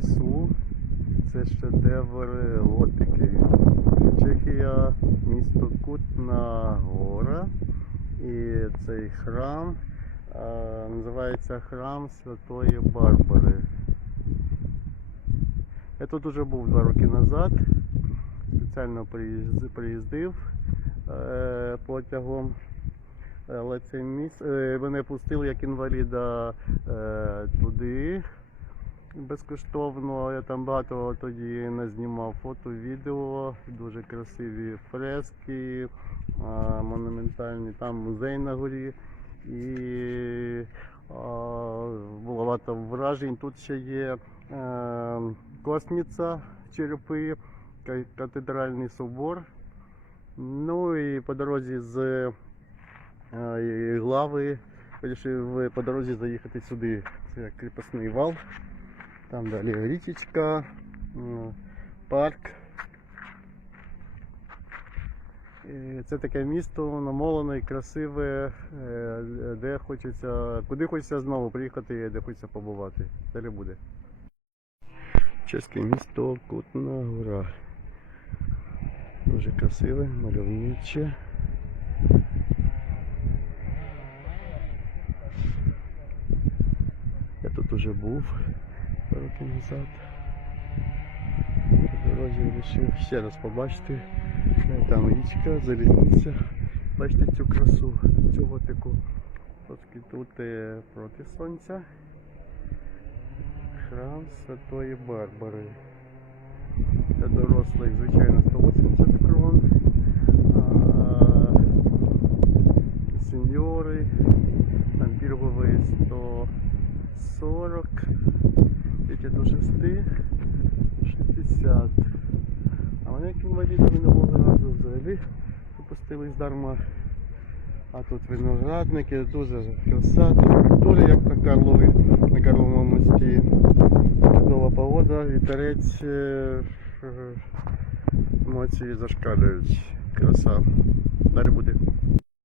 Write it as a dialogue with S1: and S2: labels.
S1: красу. Це шедевр готики. Чехія, місто Кутна Гора. І цей храм а, називається храм Святої Барбари. Я тут уже був два роки назад. Спеціально приїздив е, потягом. Але це місце е, мене пустили як інваліда е, туди безкоштовно. Я там багато тоді назнімав фото, відео, дуже красиві фрески, монументальні, там музей на горі. І було багато вражень. Тут ще є е, косниця, черепи, катедральний собор. Ну і по дорозі з е, глави вирішив по дорозі заїхати сюди. Це кріпосний вал. Там далі річечка, парк. Це таке місто намолене і красиве, е, де хочеться, куди хочеться знову приїхати, де хочеться побувати. Далі буде. Чеське місто Кутна Гора. Дуже красиве, мальовниче. Я тут уже був два роки назад. Дорозі вирішив ще раз побачити. Е, Там річка, залізниця. Бачите цю красу, цю готику. Трошки тут е, проти сонця. Храм Святої Барбари. Для дорослих, звичайно, 180 крон. Сеньори, там пільговий 140, діти до 6, 60. А мене як інваліда минулого разу взагалі випустились дарма. А тут виноградники, дуже краса, тут як на Карлові, на Карловому мості. Чудова погода, вітерець, е, е, емоції зашкалюють. Краса. Далі буде.